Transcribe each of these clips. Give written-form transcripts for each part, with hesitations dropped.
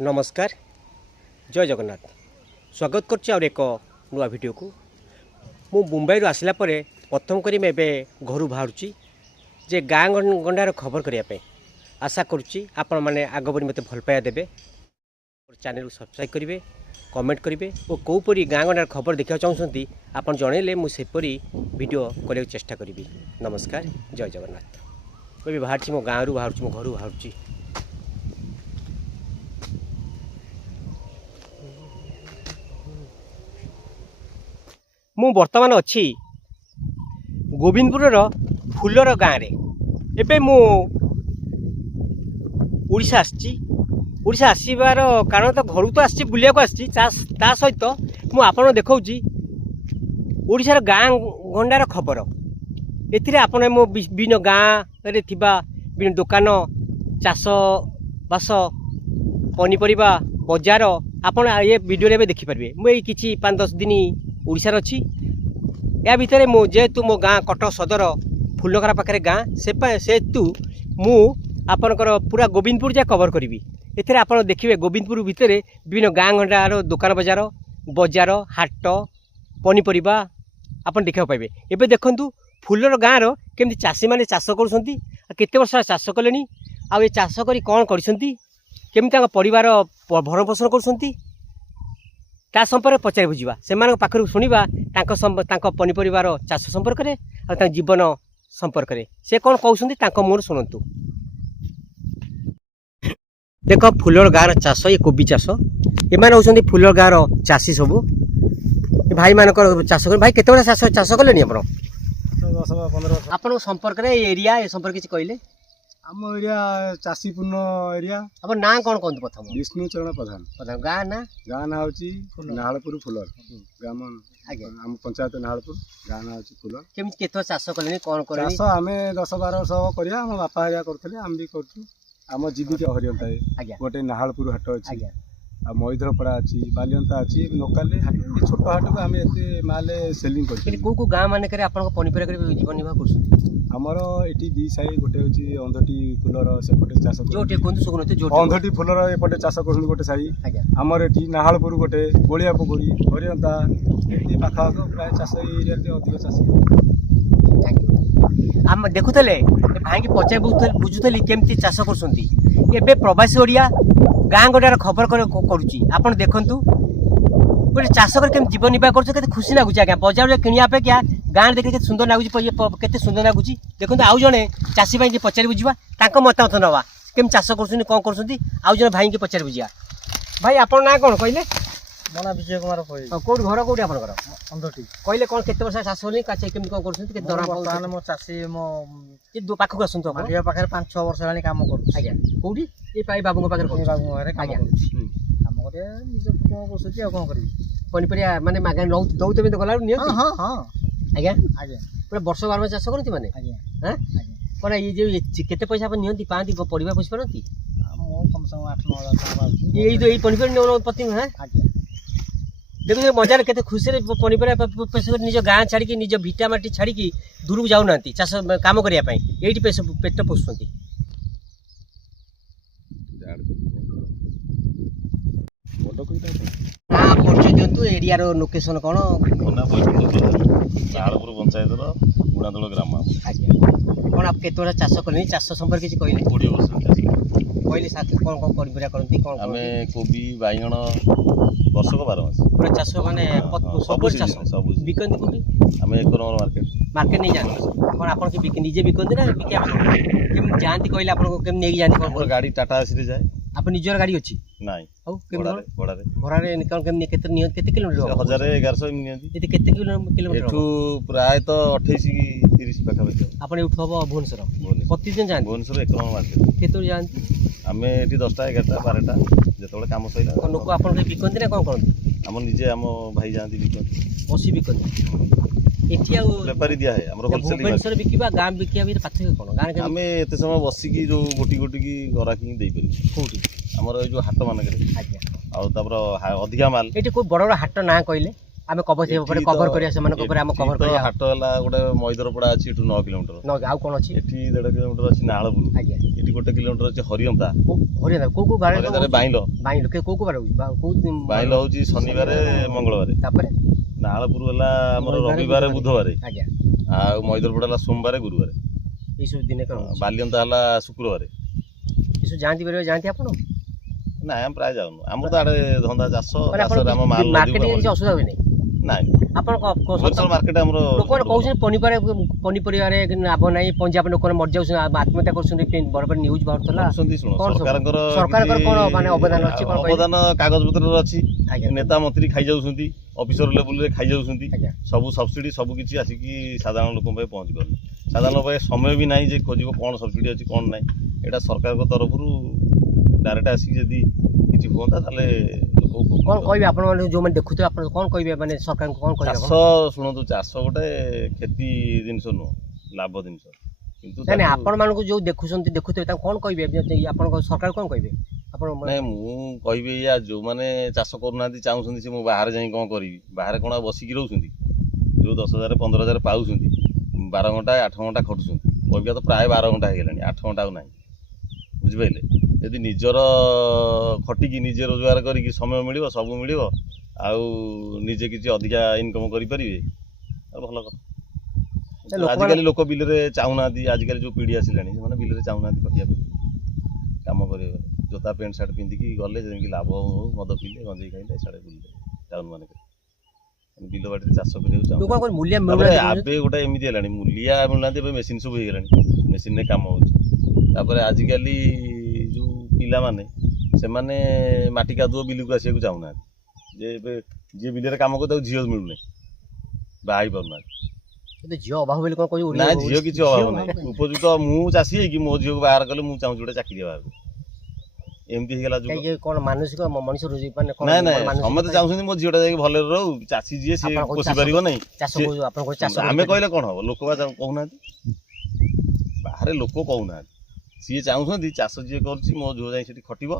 नमस्कार जय जगन्नाथ स्वागत करछि और एक नुआ वीडियो को मु मुंबई आसला परे प्रथम करी मैं घर बाहर जे गाँ गंडार खबर करने आशा करुच्ची आपण मैंने आग बड़ी मत भल पाया देवे चैनल को सब्सक्राइब करेंगे कमेंट करेंगे और कौपरी गाँ गंडार खबर देखा चाहते आप जनइले मुझेपरी वीडियो करने चेष्टा करी। नमस्कार जय जगन्नाथ मैं बाहर मो गाँव बाहर मो घर बाहर मु बर्तमान अच्छी गोविंदपुर फुलर गाँव में एवं मु ओडिशा ओडिशा आसबार कारण तो घर तो आसी बुलिया को आसी सहित मु आपन देखौची ओडिशार गाँ गंडार खबर एथिरे आपन मो विभिन्न गाँव रे थिबा विभिन्न दुकान चाष बास पनीपरिबा बजार आपन ये वीडियो रे देखिपारे मुझे किसी 5-10 दिन ओडिशार अच्छी या भितर मो जेहेतु मो गाँ कटक सदर फुलगरा पाखे गाँ से तू मु आपनकर पूरा गोविंदपुर जा कवर करी एथे आप देखिए गोविंदपुर भितर विभिन्न गाँ गंडार दुकान बजार बजार हाट पनीपरिबा आप देखा पाइबे। एबे देखंतु फुलर गाँव केमती चाषी मैंने चाष करते वर्ष चाष कले आ चाष करी कौन करमी परिवार भरण पोषण कर संपर्क पचारि बुझा से पाखर शुणा पनीपरिवार चाष संपर्क में जीवन संपर्क में से कौन कहते मुहर शुणु। देख फुलर गाँव चाष ये कोबी चाष एम हूँ फुलर गाँव चाषी सब भाई मान चाष कर भाई केत चाष कले आप संपर्क एरिया ए संपर्क किसी कहले आम एरिया चाषीपूर्ण एरिया आप ना कौन कहते प्रथम विष्णु चरण प्रधान गाँ ना ना हूँ नाहलपुर फुलर ग्राम आम पंचायत नाहलपुर गाँ ना हूँ फुलर केमी केत चाष कले कौन चाष आम 10-12 वर्ष करिया आम बापा हरिया करते आम भी करूँ आम जीविका हरियंता गोटे नाहलपुर हाट अच्छी आ मईधरपड़ा अच्छी बालियंता अच्छी लोकाल छोट हाट को आम एत माल सेलिंग कर गाँ मानक पनीपरिया जीवन निर्वाह कर आमर ये दी साई गोटे हूँ अंधटी फुलर सेपटे चाष अंधटी फुलर एपटे चाष कर गोटे साई आमर ये नाहलपुर गोटे गोलिया पोखरी हरियंता ये पाखक प्राय चाष एरिया अधिक चाष आम देखुले भाई की पचार बुझुली केमती चाष कर प्रवासी ओडिया गाँ गंडार खबर करुच्ची आप देखु गोटे चाष कर जीवन निर्वाह कर खुशी लगुच आज्ञा बजार में किणा अपेक्षा गाँव देखिए सुंदर लगुच के सुंदर लगुच देखो आउ जड़े चाषी भाई पचारि बुझा मतामत नवा केम चाष कर कौन कर आउ जड़े भाई की पचारि बुझा भाई आप ना कौन कहले मना विजय कुमार कौट घर कौटी आप अंधटी कहले कौन केत वर्ष चाष होनी केमी कौन कर मो चाषी मो पाखक आसतु पाखे 5-6 वर्ष है कम कर कौटी ये बाबू पाखे कम कर निज बसुची कौन कर पनीपरिया माने मागे दौते तो गला आज्ञा आगे पूरा वर्ष 12 मास चाष करती माने हां कौन ये जो केते पैसा आप नियंती पाती परिवार पोषि पारती कम से कम 8-9 हज़ार ये पनीपरिया प्रति है देखो मजार के खुशी पनीपरिया निज गाँ छाड़ी निज भिटा माटी छाड़ी दूर को जाऊना चाष कम करने ये पेट पोषुंट परिचय दिंतु एरिया लोकेशन कौन नाहलपुर पंचायत गुणादोल ग्राम कौन आप केत चाष कले चाष संपर्क किसी कहले 20 वर्ष कहले साथ कौन कौन पनीपरिया करती कौन आम कोबी बैगण वर्षक 12 मास पूरा चाष माने सब चाष सब बिकती कोटी आम 1 नंबर मार्केट नहीं जाते कौन आप निजे बिकती ना बिका केम जाती कहले आप केम नहीं जाती कौन गाड़ी टाटा एसी जाए आप निजर गाड़ी अच्छी नाई भड़ारे कौन केते किलोमीटर 1000-1100 नियंती केते किलोमीटर एठू प्राय तो 28-30 पाखापाखि आपण एठू हम भुवनेश्वर प्रतिदिन जाते भुवनेश्वर 1 नंबर मार्केट केते जाती आम ये 10टा 11टा 12टा जो कम सैला लोक आप बिकती ना कौन करते आम निजे आम भाई जाती बिकती बसी बिकती एठी आ बेपारी दिया है हमर होलसेल भुवनेश्वर बिकिबा गाँ बिकिया भी पाथे कौन गाँ आम एत समय बसिकी जो गोटी गोटी की गराकी दे पारू कोठी आमर जो हाट मानक अधिका माल ये कोई बड़ बड़ हाट ना कहले आम कवर करिया से आम कवर करिया हाट है गोटे मईधरपड़ा अच्छी 9 किलोमीटर आउ कौन अच्छी 1.5 किलोमीटर अच्छी नाहलपुर ଏଇଠି 1 କିଲୋମିଟର ଅଛି ହରିଅନ୍ତା। ହରିଆଣା କୋଉ ବାରେ ହରିଅନ୍ତାରେ ବାଇଁଲ କୋଉ ବାରେ ହଉଛି କୋଉ ବାଇଁଲ ହଉଛି ଶନିବାର ମଙ୍ଗଳବାର। ତାପରେ ନାଳପୁର ହେଲା ଆମର ରବିବାର ବୁଧବାର। ଆଜ୍ଞା ଆଉ ମଇଦରପଡ଼ା ହେଲା ସୋମବାର ଗୁରୁବାର। ଏଇସବୁ ଦିନେ କ'ଣ ବାଲିଅନ୍ତା ହେଲା ଶୁକ୍ରବାର। ଏସବୁ ଯାଆନ୍ତି ଆପଣ? ନାଇଁ ଆମେ ପ୍ରାୟ ଯାଉନୁ, ଆମର ତ ଆଡେ ଧନ୍ଦା ଚାଷ ମାନେ ଆପଣ ଚାଷରେ ଆମ ମାଲ ମାର୍କେଟିଂ କିଛି ଅସୁବିଧା ହୁଏନି? ନାଇଁ ଆପଣ ମାର୍କେଟ ଆମର ଲୋକମାନେ କହୁଛନ୍ତି ପନିପରିବାରେ ଲାଭ ନାହିଁ, ପଞ୍ଜାବ ଲୋକମାନେ ମରିଯାଉଛନ୍ତି, ଆତ୍ମହତ୍ୟା କରୁଛନ୍ତି, ବଡ଼ ବଡ଼ ନ୍ୟୁଜ୍ ବାହାରୁଥିଲା। ସରକାରଙ୍କର କ'ଣ ମାନେ ଅବଦାନ ଅଛି? ଅବଦାନ କାଗଜ ପତ୍ରରେ ଅଛି, ନେତା ମନ୍ତ୍ରୀ ଖାଇଯାଉଛନ୍ତି, ଅଫିସର ଲେବୁଲରେ ଖାଇଯାଉଛନ୍ତି, ସବୁ ସବସିଡି ସବୁ କିଛି ଆସିକି ସାଧାରଣ ଲୋକଙ୍କ ପାଇଁ ପହଞ୍ଚି ପାରୁନି। ସାଧାରଣ ଲୋକ ପାଇଁ ସମୟ ବି ନାହିଁ ଯେ ଖୋଜିବ କ'ଣ ସବସିଡି ଅଛି କ'ଣ ନାହିଁ। ଏଇଟା ସରକାରଙ୍କ ତରଫରୁ ଡାଇରେକ୍ଟ ଆସିକି ଯଦି କିଛି ହୁଅନ୍ତା ତାହେଲେ କ'ଣ କହିବେ ଆପଣ ମାନେ ଯେଉଁମାନେ ଦେଖୁଥିବେ ଆପଣ କ'ଣ କହିବେ ମାନେ ସରକାରଙ୍କୁ କ'ଣ କହିବେ? ଚାଷ ଶୁଣନ୍ତୁ, ଚାଷ ଗୋଟେ କ୍ଷତି ଜିନିଷ ନୁହଁ, ଲାଭ ଜିନିଷ। କିନ୍ତୁ ନାଇଁ ଆପଣମାନଙ୍କୁ ଯେଉଁ ଦେଖୁଥିବେ ତାଙ୍କୁ କ'ଣ କହିବେ? ଆପଣଙ୍କ ସରକାର କ'ଣ କହିବେ ଆପଣ? ନାଇଁ ମୁଁ କହିବି ଏଇଆ, ଯେଉଁମାନେ ଚାଷ କରୁନାହାନ୍ତି ଚାହୁଁଛନ୍ତି ସେ ମୁଁ ବାହାରେ ଯାଇ କ'ଣ କରିବି, ବାହାରେ କ'ଣ ଆଉ ବସିକି ରହୁଛନ୍ତି? ଯେଉଁ 10,000 15,000 ପାଉଛନ୍ତି 12 ଘଣ୍ଟା 8 ଘଣ୍ଟା ଖଟୁଛନ୍ତି, ଅବିକା ତ ପ୍ରାୟ 12 ଘଣ୍ଟା ହେଇଗଲାଣି, 8 ଘଣ୍ଟା ଆଉ ନାହିଁ। ବୁଝିପାରିଲେ? ଯଦି ନିଜର ଖଟିକି ନିଜେ ରୋଜଗାର କରିକି ସମୟ ମିଳିବ, ସବୁ ମିଳିବ, ଆଉ ନିଜେ କିଛି ଅଧିକା ଇନକମ୍ କରିପାରିବେ, ଆଉ ଭଲ କଥା। ଆଜିକାଲି ଲୋକ ବିଲରେ ଚାହୁଁନାହାନ୍ତି, ଆଜିକାଲି ଯେଉଁ ପିଢ଼ି ଆସିଲାଣି ସେମାନେ ବିଲରେ ଚାହୁଁନାହାନ୍ତି ଖଟିବା ପାଇଁ, କାମ କରିବା। ଜୋତା ପ୍ୟାଣ୍ଟ ସାର୍ଟ ପିନ୍ଧିକି ଗଲେ ଯେମିତି ଲାଭ ହଉ, ମଦ ପିଇଲେ ଗଞ୍ଜେଇ ଖାଇଲେ ସାଡ଼େ ବୁଲିଲେ ଟାଉନ ମାନଙ୍କରେ, ବିଲ ବାଡ଼ିରେ ଚାଷ କରିବାକୁ ଚାହୁଁନାହାନ୍ତି। ଏବେ ଗୋଟେ ଏମିତି ହେଲାଣି, ମୂଲିଆ ମିଳୁନାହାନ୍ତି, ଏବେ ମେସିନ୍ ସବୁ ହେଇଗଲାଣି, ମେସିନରେ କାମ ହେଉଛି। ତାପରେ ଆଜିକାଲି ଯେଉଁ ପିଲାମାନେ ସେମାନେ ମାଟି କାଦୁଅ ବିଲକୁ ଆସିବାକୁ ଚାହୁଁନାହାନ୍ତି, ଯେ ଏବେ ଯିଏ ବିଲରେ କାମ କରୁଛି ତାକୁ ଝିଅ ମିଳୁନାହିଁ, ବାହା ହେଇପାରୁନାହାନ୍ତି। ଝିଅ ଅଭାବ ବୋଲି କ'ଣ କହୁଛି? ନା ଝିଅ କିଛି ଅଭାବ ନାହିଁ, ଉପଯୁକ୍ତ। ମୁଁ ଚାଷୀ ହେଇକି ମୋ ଝିଅକୁ ବାହାର କଲେ ମୁଁ ଚାହୁଁଛି ଗୋଟେ ଚାକିରି ବାହାର, ଏମିତି ହେଇଗଲା ଯୁଗ। କ'ଣ ମାନସିକ ମଣିଷ? ନାଇଁ ନାଇଁ, ସମସ୍ତେ ଚାହୁଁଛନ୍ତି ମୋ ଝିଅଟା ଯାଇକି ଭଲରେ ରହୁ, ଚାଷୀ ଯିଏ ସିଏ ପୋଷି ପାରିବ ନାହିଁ। ଆମେ କହିଲେ କ'ଣ ହବ? ଲୋକ ବା କହୁନାହାନ୍ତି, ବାହାରେ ଲୋକ କହୁନାହାନ୍ତି, ସିଏ ଚାହୁଁଛନ୍ତି ଚାଷ ଯିଏ କରୁଛି ମୋ ଝିଅ ଯାଇ ସେଠି ଖଟିବ,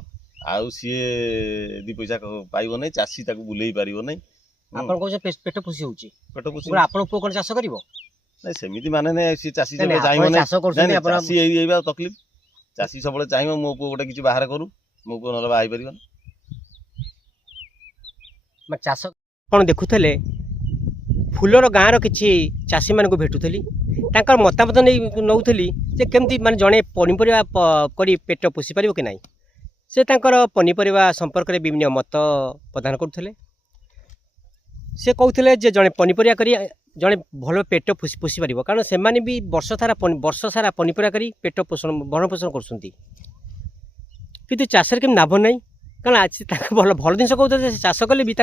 ଆଉ ସିଏ 2 ପଇସା ପାଇବ ନାହିଁ, ଚାଷୀ ତାକୁ ବୁଲେଇ ପାରିବ ନାହିଁ। ଆପଣ କହୁଛନ୍ତି ପେଟ ପୋଷି ହେଉଛି, ପେଟ ପୋଷି। ଆପଣ ପୁଅ କ'ଣ ଚାଷ କରିବ? ନାଇଁ ସେମିତି ମାନେ ନାହିଁ, ସିଏ ଚାଷୀ ଯେବେ ଚାହିଁବ ନାହିଁ, ଚାଷୀ ଏଇ ତକଲିଫ। ଚାଷୀ ସବୁବେଳେ ଚାହିଁବ ମୋ ପୁଅ ଗୋଟେ କିଛି ବାହାରେ କରୁ, ମୋ ପୁଅ ନହେଲେ ବାହା ହେଇପାରିବନି। ଚାଷ କ'ଣ ଦେଖୁଥିଲେ, ଫୁଲର ଗାଁର କିଛି ଚାଷୀମାନଙ୍କୁ ଭେଟୁଥିଲି, ତାଙ୍କର ମତାମତ ନେଉଥିଲି ଯେ କେମିତି ମାନେ ଜଣେ ପନିପରିବା କରି ପେଟ ପୋଷି ପାରିବ କି ନାହିଁ। ସେ ତାଙ୍କର ପନିପରିବା ସମ୍ପର୍କରେ ବିଭିନ୍ନ ମତ ପ୍ରଦାନ କରୁଥିଲେ। ସେ କହୁଥିଲେ ଯେ ଜଣେ ପନିପରିବା କରି ଜଣେ ଭଲ ପେଟ ପୋଷି ପାରିବ, କାରଣ ସେମାନେ ବି ବର୍ଷ ସାରା ପନିପରିବା କରି ପେଟ ଭରଣ ପୋଷଣ କରୁଛନ୍ତି, କିନ୍ତୁ ଚାଷରେ କେମିତି ଲାଭ ନାହିଁ। କାରଣ ଆଜି ତାଙ୍କ ଭଲ ଜିନିଷ କହୁଥିଲେ, ସେ ଚାଷ କଲେ ବି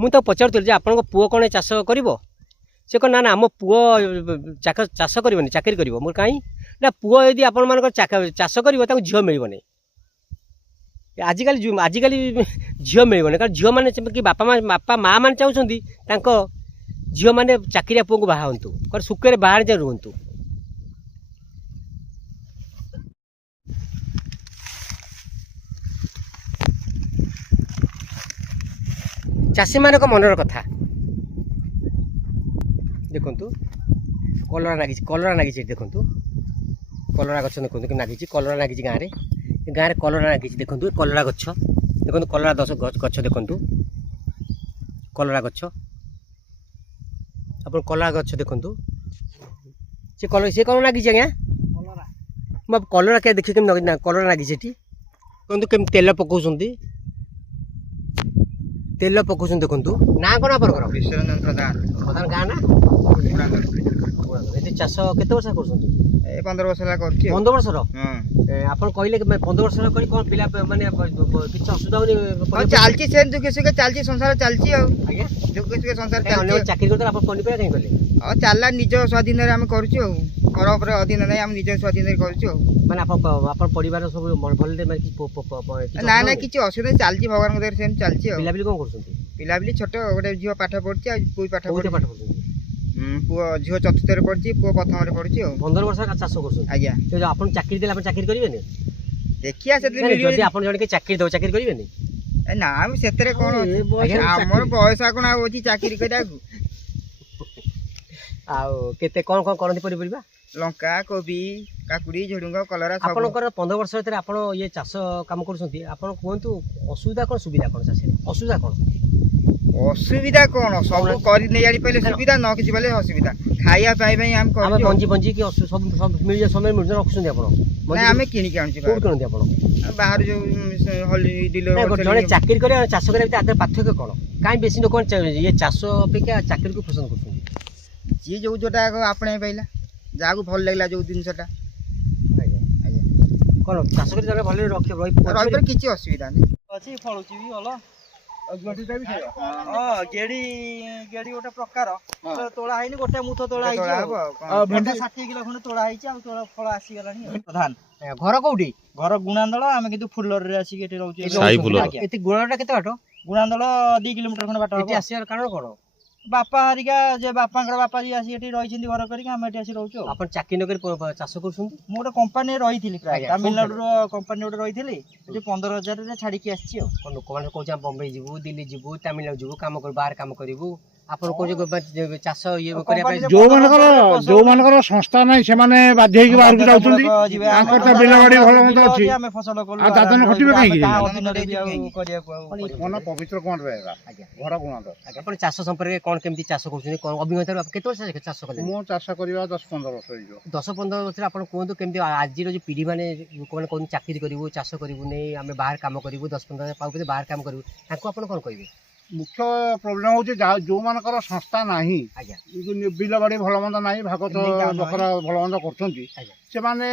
ମୁଁ ତାକୁ ପଚାରୁଥିଲି ଯେ ଆପଣଙ୍କ ପୁଅ କ'ଣ ଚାଷ କରିବ? ସେ କହିଲେ ନା ଆମ ପୁଅ ଚାଷ କରିବନି, ଚାକିରି କରିବ। ମୁଁ କାହିଁ ନା ପୁଅ ଯଦି ଆପଣମାନଙ୍କର ଚାଷ କରିବ ତାଙ୍କୁ ଝିଅ ମିଳିବନି। ଆଜିକାଲି ଝିଅ ମିଳିବନି, କାରଣ ଝିଅମାନେ ସେମିତି ବାପା ମା' ମାନେ ଚାହୁଁଛନ୍ତି ତାଙ୍କ ଝିଅମାନେ ଚାକିରିଆ ପୁଅକୁ ବାହା ହୁଅନ୍ତୁ, କାରଣ ସୁଖରେ ବାହାରେ ଯାଇ ରୁହନ୍ତୁ। ଚାଷୀମାନଙ୍କ ମନର କଥା ଦେଖନ୍ତୁ, କଲରା ନାଗିଛି ଦେଖନ୍ତୁ, କଲରା ଗଛ ଦେଖନ୍ତୁ କି ନାଗିଛି, କଲରା ନାଗିଛି ଗାଁରେ କଲରା ନାଗିଛି ଦେଖନ୍ତୁ, କଲରା ଗଛ ଦେଖନ୍ତୁ, କଲରା ଗଛ ଦେଖନ୍ତୁ, କଲରା ଗଛ ଆପଣ କଲରା ଗଛ ଦେଖନ୍ତୁ, ସେ କଲରା ନାଗିଛି ଆଜ୍ଞା। ମୁଁ କଲରା କେ ଦେଖି କେମିତି କଲରା ନାଗିଛି ସେଠି ଦେଖନ୍ତୁ, କେମିତି ତେଲ ପକାଉଛନ୍ତି ଦେଖନ୍ତୁ। ନାଁ କ'ଣ ଆପଣଙ୍କର? ପ୍ରଧାନ ଗାଁ ନା? ଏଠି ଚାଷ କେତେ ବର୍ଷ କରୁଛନ୍ତି? 15 ବର୍ଷ ହେଲା କରୁଛି। 15 ବର୍ଷର? ଆପଣ କହିଲେ 15 ବର୍ଷ କରି କ'ଣ ପିଲା ମାନେ କିଛି ଅସୁବିଧା ହଉନି? ଚାଲିଛି ସେମିତି ଦୁଃଖେ ସୁଖେ ଚାଲିଛି, ସଂସାର ଚାଲିଛି ଆଉ। ଆଜ୍ଞା, ଦୁଃଖେ ସୁଖେ ସଂସାର ଚାଲିଛି। ଚାକିରି କରିଦେଲେ ଆପଣ ପନିପରିବା କାହିଁ କଲେ? ହଁ ଚାଲିଲା, ନିଜ ସ୍ୱାଧୀନରେ ଆମେ କରୁଛୁ ଆଉ, ପର ଉପରେ ଅଧୀନ ନାହିଁ, ଆମେ ନିଜ ସ୍ୱାଧୀନରେ କରୁଛୁ ଆଉ। ମାନେ ଆପଣ ପରିବାର ସବୁ ଭଲରେ ନା କିଛି ଅସୁବିଧା ଚାଲିଛି, ଭଗବାନଙ୍କ ଦୟାରେ ସେମିତି ଚାଲିଛି ଆଉ। ପିଲାପିଲି କ'ଣ କରୁଛନ୍ତି? ପିଲାପିଲି ଛୋଟ, ଗୋଟେ ଝିଅ ପାଠ ପଢୁଛି ଆଉ ପୁଅ ପାଠ ପଢୁଛି। ପୁଅ ଝିଅ 4ଥରେ ପଢୁଛି, ପୁଅ 1ମରେ ପଢୁଛି ଆଉ। 15 ବର୍ଷ ଚାଷ କରୁଛନ୍ତି? ଆଜ୍ଞା। ଆପଣ ଚାକିରି ଦେଲେ ଆପଣ ଚାକିରି କରିବେନି? ଦେଖିଆ ସେଥିରେ ଯଦି ଆପଣ ଜଣେ ଚାକିରି ଦେବ, ଚାକିରି କରିବେନି? ନା ଆମେ ସେଥିରେ କ'ଣ, ଆମର ବୟସ କ'ଣ ଆଉ ଅଛି ଚାକିରି କରିବାକୁ? ଆଉ କେତେ କ'ଣ କରନ୍ତି ପନିପରିବା? ଲଙ୍କା କୋବି କାକୁଡି ଝୁଡୁଙ୍ଗ କଲରା ସବୁ ଆପଣଙ୍କର 15 ବର୍ଷ ଭିତରେ ଆପଣ ଇଏ ଚାଷ କାମ କରୁଛନ୍ତି, ଆପଣ କୁହନ୍ତୁ ଅସୁବିଧା କ'ଣ ସୁବିଧା କ'ଣ ଚାଷରେ ଅସୁବିଧା କ'ଣ? ଅସୁବିଧା କଣ ସବୁ କରି ନେଇ ଆଣି ପାଇଲେ ସୁବିଧା ନ କିଛି ପାଇଲେ ଅସୁବିଧା ଖାଇବା ପାଇବା ପାଇଁ ଆମେ ଆମେ କରୁଛୁ ମଞ୍ଜି ଫଞ୍ଜି କି ସବୁ ସବୁ ମିଳିଯାଏ ସମୟ ମିଳୁଛି ରଖୁଛନ୍ତି ଆପଣ? ନାଇଁ ଆମେ କିଣିକି ଆଣୁଛୁ କୋଉଠି କିଣନ୍ତି ଆପଣ? ବାହାରୁ ଯୋଉ ଡିଲର ଜଣେ ଚାକିରି କରିବା ଆଉ ଚାଷ କରିବା ଭିତରେ ଆଦର ପାର୍ଥକ୍ୟ କ'ଣ? କାହିଁ ବେଶୀ ଲୋକ ଇଏ ଚାଷ ଅପେକ୍ଷା ଚାକିରିକୁ ପସନ୍ଦ କରୁଛନ୍ତି? ଯିଏ ଯୋଉଟା ଆପଣେଇ ପାଇଲା ଯାହାକୁ ଭଲ ଲାଗିଲା ଯୋଉ ଜିନିଷଟା ଆଜ୍ଞା ଆଜ୍ଞା କ'ଣ ଚାଷ କରି ଜଣେ ଭଲରେ ରହିବାର କିଛି ଅସୁବିଧା ନାହିଁ ଅଛି ଫଳୁଛି ବି ଭଲ। ଗେଡ଼ିଟା ବି ସେଇଆ। ହଁ ଗେଡି ଗେଡି ଗୋଟେ ପ୍ରକାର ତୋଳା ହେଇନି, ଗୋଟେ ମୁଠ ତୋଳା ହେଇଛି ହବ ଆଉ କଣ। ଆଉ ଭେଣ୍ଡି 60 କିଲୋ ଖଣ୍ଡେ ତୋଳା ହେଇଛି, ଆଉ ତୋଳା ଫଳ ଆସିଗଲାଣି ଆଉ। ପ୍ରଧାନ ଘର କୋଉଠି? ଘର ଗୁଣାନ୍ଦଳ, ଆମେ କିନ୍ତୁ ଫୁଲରରେ ଆସିକି ଏଠି ରହୁଛୁ। ସାଇ ଫୁଲର। ଆଜ୍ଞା। ଏତେ ଗୁଣଟା କେତେ ବାଟ? ଗୁଣାନ୍ଦଳ 2 କିଲୋମିଟର ଖଣ୍ଡେ ବାଟ ଏଠି ହବ। ଆସିବାର କାରଣ କ'ଣ? ବାପା ହାରିକା ଯେ ବାପାଙ୍କର ବାପା ଯିଏ ଆସି ଏଠି ରହିଛନ୍ତି ଘର କରିକି, ଆମେ ଏଠି ଆସି ରହୁଛୁ ଆଉ। ଆପଣ ଚାକିରି ନକରି ଚାଷ କରୁଛନ୍ତି? ମୁଁ ଗୋଟେ କମ୍ପାନୀରେ ରହିଥିଲି, ପ୍ରାୟ ଆଜ୍ଞା, ତାମିଲନାଡୁର କମ୍ପାନୀ ଗୋଟେ ରହିଥିଲି, ଏଠି 15,000ରେ ଛାଡିକି ଆସିଛି ଆଉ। କ'ଣ ଲୋକମାନେ କହୁଛନ୍ତି ଆମେ ବମ୍ବେ ଯିବୁ, ଦିଲ୍ଲୀ ଯିବୁ, ତାମିଲନାଡୁ ଯିବୁ, କାମ କରିବୁ, ବାହାରେ କାମ କରିବୁ, ଆପଣ କହୁଛନ୍ତି ଚାଷ ଇଏ କରିବା ପାଇଁ? ଯୋଉମାନଙ୍କର ସଂସ୍ଥା ନାହିଁ ସେମାନେ ବାଧ୍ୟ ହେଇକି ବାହାରକୁ ଯାଉଛନ୍ତି। ତାଙ୍କର ତ ବିଲ ବାଡି ଭଲ ମନ୍ଦ ଅଛି, ଆମେ ଫସଲ କଲୁ, ଆଉ ଦାଦନ ଖଟିବେ କାହିଁକି? କାହା ଅଧୀନରେ ବି ଆଉ କରିବାକୁ ଆଉ ମନ ପବିତ୍ର କ'ଣ ରହିଲା ଘର ଗୁଣାନ୍ଦ। ଆପଣ ଚାଷ ସମ୍ପର୍କରେ କ'ଣ କେମିତି ଚାଷ କରୁଛନ୍ତି, କ'ଣ ଅଭିଜ୍ଞତା କେତେ ବର୍ଷ ଚାଷ କଲେ? ମୁଁ ଚାଷ କରିବା 10-15 ବର୍ଷ ହେଇଯିବ। 10-15 ବର୍ଷରେ ଆପଣ କୁହନ୍ତୁ କେମିତି ଆଜିର ଯେଉଁ ପିଢ଼ି ମାନେ ଲୋକମାନେ କହୁଛନ୍ତି ଚାକିରି କରିବୁ, ଚାଷ କରିବୁନି, ଆମେ ବାହାରେ କାମ କରିବୁ, 10-15 ପାଉ ବାହାରେ କାମ କରିବୁ, ତାଙ୍କୁ ଆପଣ କ'ଣ କହିବେ? ମୁଖ୍ୟ ପ୍ରୋବ୍ଲେମ ହଉଛି ଯୋଉମାନଙ୍କର ସଂସ୍ଥା ନାହିଁ, ଆଜ୍ଞା ବିଲ ବାଡି ଭଲ ମନ୍ଦ ନାହିଁ, ଭାଗତ ବକରା ଭଲ ମନ୍ଦ କରୁଛନ୍ତି, ଆଜ୍ଞା। ସେମାନେ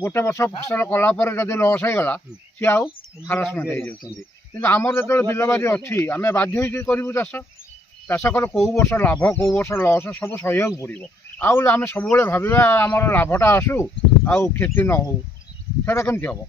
ଗୋଟେ ବର୍ଷ ଫସଲ କଲା ପରେ ଯଦି ଲସ୍ ହେଇଗଲା ସିଏ ଆଉ ହାରାସମେଣ୍ଟ ହେଇଯାଉଛନ୍ତି। କିନ୍ତୁ ଆମର ଯେତେବେଳେ ବିଲ ବାଡି ଅଛି ଆମେ ବାଧ୍ୟ ହେଇକି କରିବୁ ଚାଷ। ଚାଷ କଲେ କେଉଁ ବର୍ଷ ଲାଭ କେଉଁ ବର୍ଷ ଲସ୍ ସବୁ ସହିବାକୁ ପଡ଼ିବ। ଆଉ ଆମେ ସବୁବେଳେ ଭାବିବା ଆମର ଲାଭଟା ଆସୁ ଆଉ କ୍ଷତି ନ ହଉ, ସେଇଟା କେମିତି ହେବ?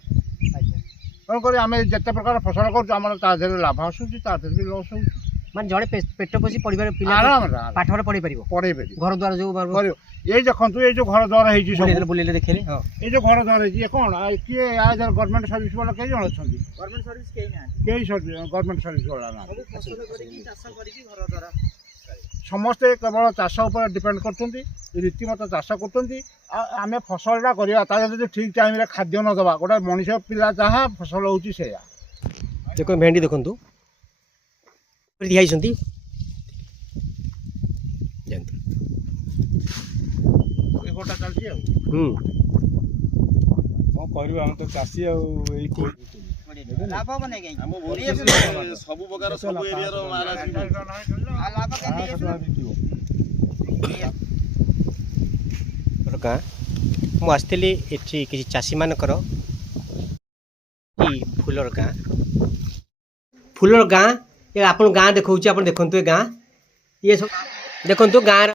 ତେଣୁକରି ଆମେ ଯେତେ ପ୍ରକାର ଫସଲ କରୁଛୁ ଆମର ତା ଦେହରେ ଲାଭ ଆସୁଛି, ତା ଦେହରେ ବି ଲସ୍ ହେଉଛି। ମାନେ ଜଣେ ପେଟ ପୋଷି ପରିବାର ପିଲା ଆରାମରେ ପାଠ ପଢ଼େଇ ପାରିବ, ପଢ଼େଇ ପାରିବ। ଘର ଦ୍ୱାର ଯେଉଁ କରିବ। ଏଇ ଦେଖନ୍ତୁ ଏଇ ଯୋଉ ଘର ଦ୍ୱାର ହେଇଛି ସବୁ ବୁଲିଲେ ଦେଖିଲେ, ହଁ ଏଇ ଯୋଉ ଘର ଦ୍ୱାର ହେଇଛି, କ'ଣ କିଏ ଗଭର୍ଣ୍ଣମେଣ୍ଟ ସର୍ଭିସ ବାଲା କେହି ଜଣ ଅଛନ୍ତି? ଗଭର୍ଣ୍ଣମେଣ୍ଟ ସର୍ଭିସ କେହି ନାହାନ୍ତି, କେହି ଗଭର୍ଣ୍ଣମେଣ୍ଟ ସର୍ଭିସ ବାଲା ନାହାନ୍ତି। ସବୁ ଫସଲ କରିକି ଚାଷ କରିକି ଘର ଦ୍ୱାରା ସମସ୍ତେ କେବଳ ଚାଷ ଉପରେ ଡିପେଣ୍ଡ କରୁଛନ୍ତି, ରୀତିମତ ଚାଷ କରୁଛନ୍ତି। ଆଉ ଆମେ ଫସଲଟା କରିବା, ତା ଯଦି ଠିକ୍ ଟାଇମରେ ଖାଦ୍ୟ ନ ଦେବା, ଗୋଟେ ମଣିଷ ପିଲା ଯାହା ଫସଲ ହେଉଛି ସେଇଆ। ଦେଖନ୍ତୁ ଭେଣ୍ଡି ଦେଖନ୍ତୁ ଦିଆହେଇଛନ୍ତି, ଏଇଟା ଚାଲିଛି ଆଉ ହୁଁ କ'ଣ କରିବୁ, ଆମେ ତ ଚାଷୀ ଆଉ ଏଇ ଲାଭ ହବ ନାଇଁ କାହିଁକି? ଆମ ଭୁବନେଶ୍ୱରରେ ସବୁ ପ୍ରକାର ସବୁ ଏରିଆର ମାଲ ଆସିବ। ଲାଭ କେମିତି? ଗାଁ ମୁଁ ଆସିଥିଲି ଏଠି କିଛି ଚାଷୀମାନଙ୍କର ଫୁଲର ଗାଁ, ଆପଣ ଗାଁ ଦେଖାଉଛି, ଆପଣ ଦେଖନ୍ତୁ ଏ ଗାଁ, ଇଏ ସବୁ ଦେଖନ୍ତୁ ଗାଁର